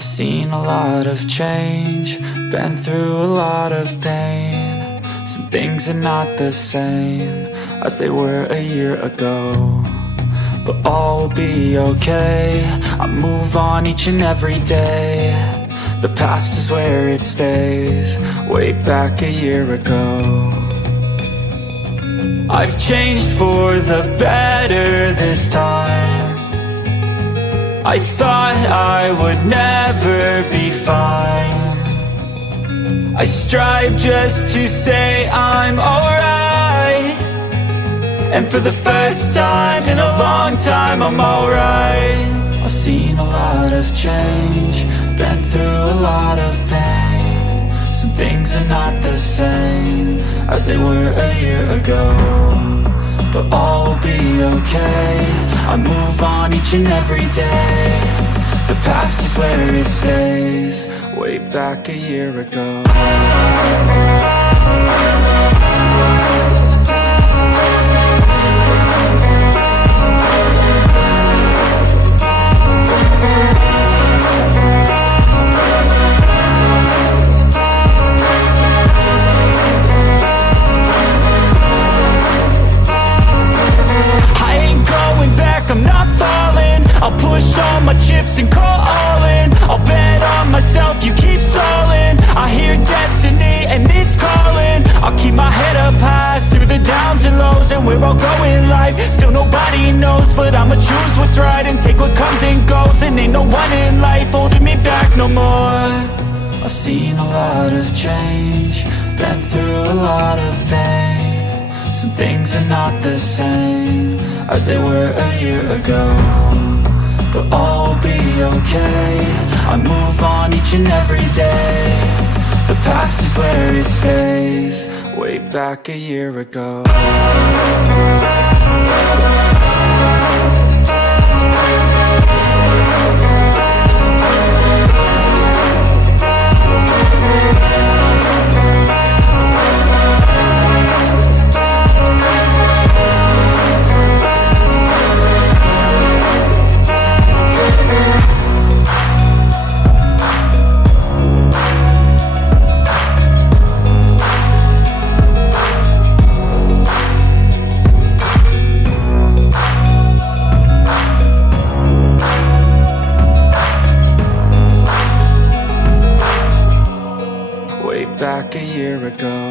I've seen a lot of change, been through a lot of pain. Some things are not the same as they were a year ago, but all will be okay. I move on each and every day. The past is where it stays, way back a year ago. I've changed for the better this time. I thought I would never be fine. I strive just to say I'm alright, and for the first time in a long time I'm alright. I've seen a lot of change, been through a lot of pain. Some things are not the same as they were a year ago, but all will be okay. I move on each and every day. The past is where it stays, way back a year ago. I'm not falling, I'll push all my chips and call all in. I'll bet on myself, you keep stalling. I hear destiny and it's calling. I'll keep my head up high through the downs and lows, and we're all going life. Still nobody knows, but I'ma choose what's right and take what comes and goes. And ain't no one in life holding me back no more. I've seen a lot of change, been through a lot of pain. Some things are not the same as they were a year ago, but all will be okay. I move on each and every day. The past is where it stays, way back a year ago. Back a year ago.